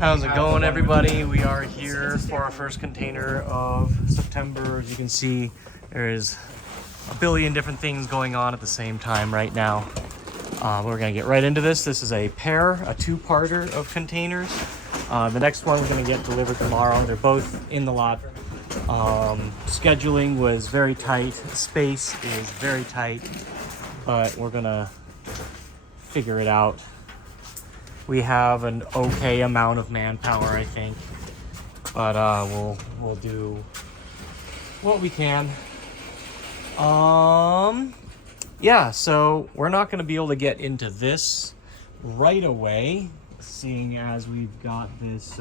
How's it going, everybody? We are here for our first container of September. As you can see, there is a billion different things going on at the same time right now. We're gonna get right into this. This is a two-parter of containers. The next one we're gonna get delivered tomorrow. They're both in the lot. Scheduling was very tight. Space is very tight, but we're gonna figure it out. We have an okay amount of manpower, I think, but we'll do what we can. Yeah, so we're not going to be able to get into this right away, seeing as we've got this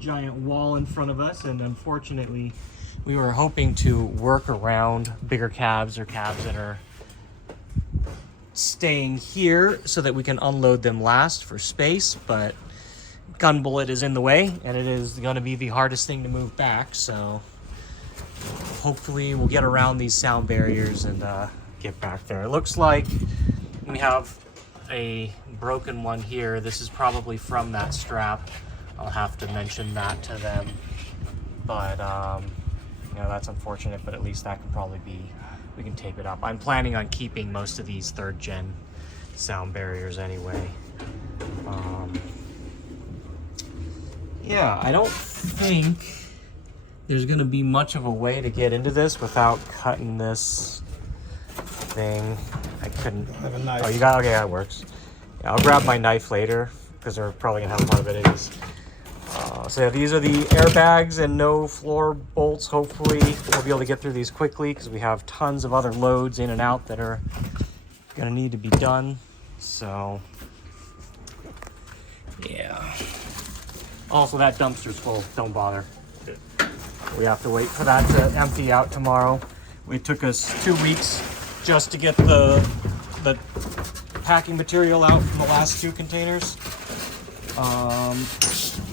giant wall in front of us, and unfortunately, we were hoping to work around bigger cabs or cabs that are staying here so that we can unload them last for space, but gun bullet is in the way and it is going to be the hardest thing to move back, so hopefully we'll get around these sound barriers and get back there. It looks like we have a broken one here. This is probably from that strap. I'll have to mention that to them, but you know, that's unfortunate, but at least that can probably be, we can tape it up. I'm planning on keeping most of these 3rd gen sound barriers anyway. Yeah, I don't think there's gonna be much of a way to get into this without cutting this thing. I couldn't. I have a knife. Oh, you got, okay, that works. Yeah, I'll grab my knife later because they're probably gonna have a lot of it. So yeah, these are the airbags and no floor bolts. Hopefully we'll be able to get through these quickly because we have tons of other loads in and out that are gonna need to be done. So yeah. Also, that dumpster's full. Don't bother. We have to wait for that to empty out tomorrow. It took us 2 weeks just to get the packing material out from the last 2 containers.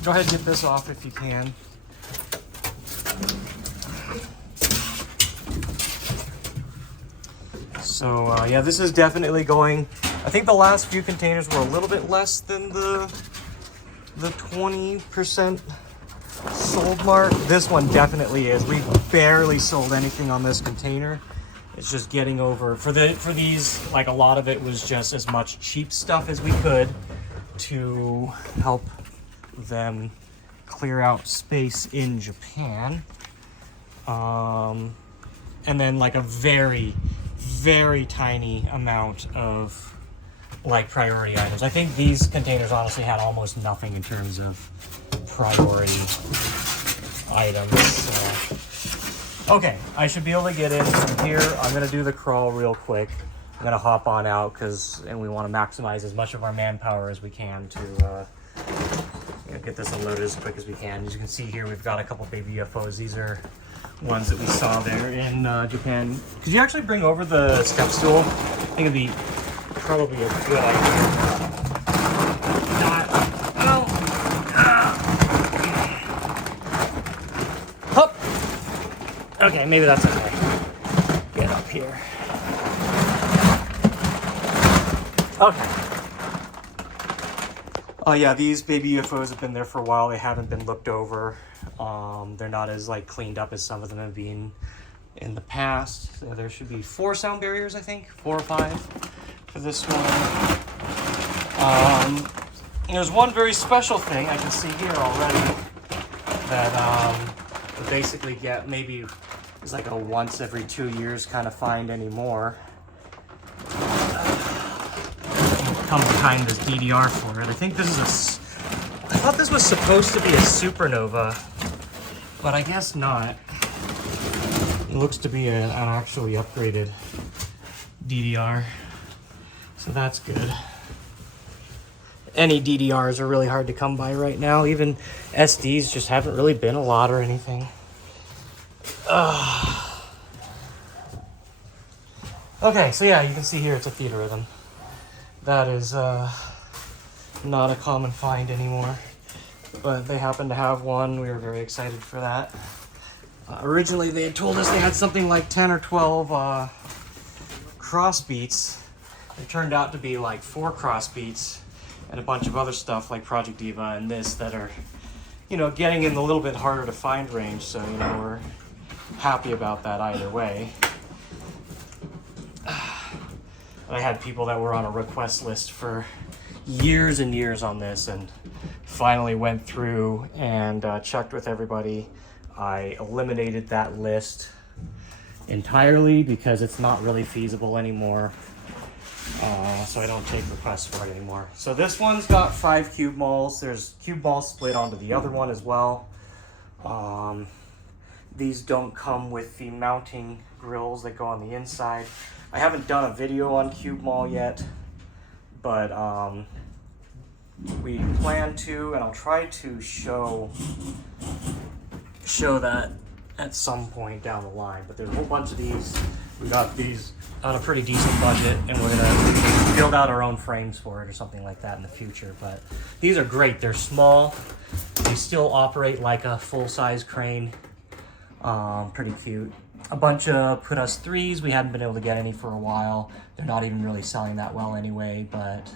Go ahead and get this off if you can. So yeah, this is definitely going. I think the last few containers were a little bit less than the 20% sold mark. This one definitely is. We barely sold anything on this container. It's just getting over for these, like a lot of it was just as much cheap stuff as we could to help them clear out space in Japan. And then like a very, very tiny amount of like priority items. I think these containers honestly had almost nothing in terms of priority items. So. Okay, I should be able to get in from here. I'm gonna do the crawl real quick. I'm gonna hop on out and we want to maximize as much of our manpower as we can to get this unloaded as quick as we can. As you can see here, we've got a couple BabyUFOs. These are ones that we saw there in Japan. Could you actually bring over the step stool? I think it'd be probably a good idea. Hup. Okay, maybe that's okay. Get up here. Okay. Oh yeah, these BabyUFOs have been there for a while. They haven't been looked over. They're not as like cleaned up as some of them have been in the past. So there should be 4 sound barriers, I think, 4 or 5 for this one. There's one very special thing I can see here already that we basically get maybe it's like a once every 2 years kind of find anymore. Come behind this DDR for it. I think this is I thought this was supposed to be a supernova, but I guess not. It looks to be an actually upgraded DDR, so that's good. Any DDRs are really hard to come by right now. Even SDs just haven't really been a lot or anything. Okay, so yeah, you can see here it's a Theatrhythm. That is not a common find anymore, but they happen to have one. We were very excited for that. Originally, they had told us they had something like 10 or 12 cross beats. It turned out to be like 4 cross beats, and a bunch of other stuff like Project Diva and this that are, you know, getting in the little bit harder to find range. So, you know, we're happy about that either way. I had people that were on a request list for years and years on this, and finally went through and checked with everybody. I eliminated that list entirely because it's not really feasible anymore. So I don't take requests for it anymore. So this one's got 5 CUBEMALLs. There's CUBEMALLs split onto the other one as well. These don't come with the mounting grills that go on the inside. I haven't done a video on CUBEMALL yet, but we plan to, and I'll try to show that at some point down the line. But there's a whole bunch of these. We got these on a pretty decent budget, and we're gonna build out our own frames for it or something like that in the future. But these are great. They're small. They still operate like a full-size crane. Pretty cute. A bunch of PRas 3s. We hadn't been able to get any for a while. They're not even really selling that well anyway, but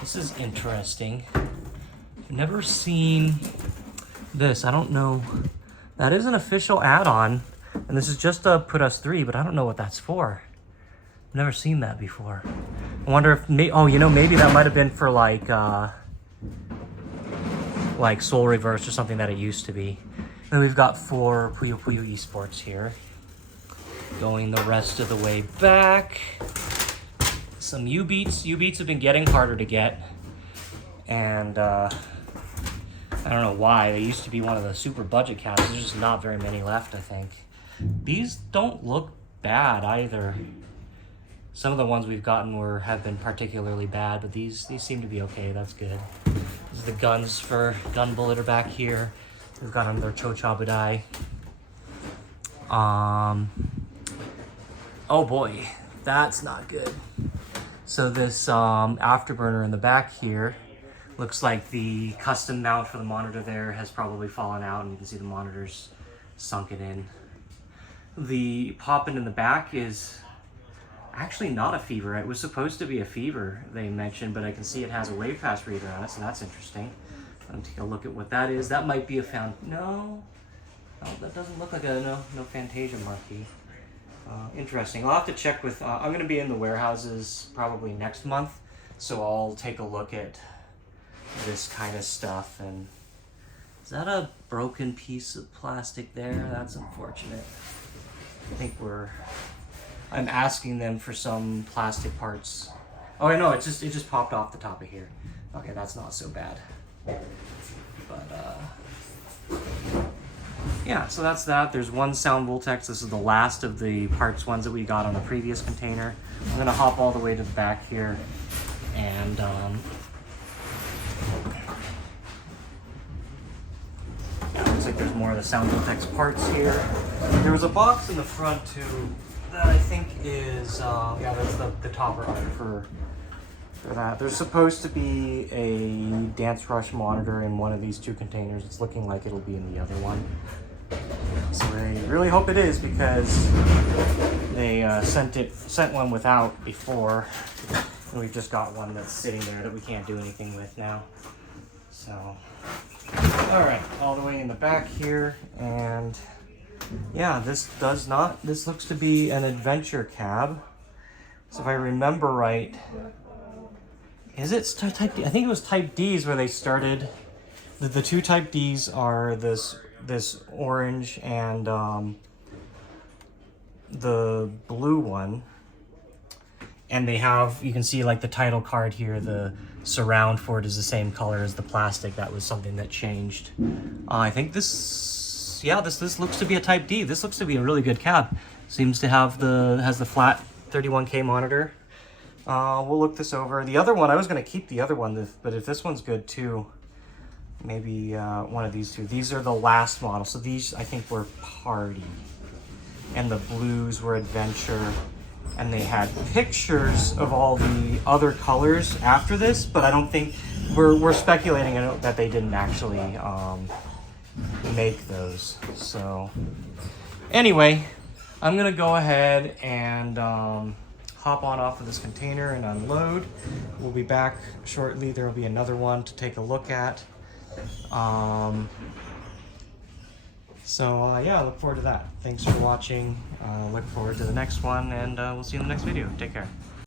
this is interesting. I've never seen this. I don't know. That is an official add-on, and this is just a PRas 3, but I don't know what that's for. I've never seen that before. I wonder if, oh, you know, maybe that might have been for like Soul Reverse or something that it used to be. And we've got 4 Puyo Puyo eSports here. Going the rest of the way back. Some jubeats. Jubeats have been getting harder to get. And I don't know why. They used to be one of the super budget cabs. There's just not very many left, I think. These don't look bad either. Some of the ones we've gotten have been particularly bad, but these seem to be okay. That's good. These are the guns for gun bullet are back here. We've got another Chochabudai. Oh boy, that's not good. So this afterburner in the back here looks like the custom mount for the monitor there has probably fallen out, and you can see the monitor's sunken in. The pop-in in the back is actually not a fever. It was supposed to be a fever, they mentioned, but I can see it has a wave pass reader on it, so that's interesting. I'll take a look at what that is. That might be a no, that doesn't look like a no Fantasia marquee. Interesting. I'll have to check with, I'm going to be in the warehouses probably next month, so I'll take a look at this kind of stuff. And is that a broken piece of plastic there? That's unfortunate. I think I'm asking them for some plastic parts. Oh, I know, it just popped off the top of here. Okay, that's not so bad. But yeah, so that's that. There's one sound Voltex. This is the last of the parts ones that we got on the previous container. I'm gonna hop all the way to the back here, and looks like there's more of the sound Voltex parts here. There was a box in the front too that I think is yeah, that's the topper for that. There's supposed to be a Dance Rush monitor in one of these 2 containers. It's looking like it'll be in the other one. So I really hope it is, because they sent one without before, and we've just got one that's sitting there that we can't do anything with now. So, all right, all the way in the back here, and yeah, this looks to be an adventure cab. So if I remember right, is it Type D? I think it was Type D's where they started. The 2 Type D's are this orange and the blue one. And they have, you can see like the title card here, the surround for it is the same color as the plastic. That was something that changed. I think this looks to be a Type D. This looks to be a really good cab. Seems to have has the flat 31K monitor. We'll look this over. The other one, I was going to keep the other one, but if this one's good too, maybe one of these 2. These are the last model. So these, I think, were Party. And the blues were Adventure. And they had pictures of all the other colors after this, but I don't think, we're speculating that they didn't actually make those. So anyway, I'm going to go ahead and hop on off of this container and unload. We'll be back shortly. There will be another one to take a look at. Yeah, I look forward to that. Thanks for watching. Look forward to the next one, and we'll see you in the next video. Take care.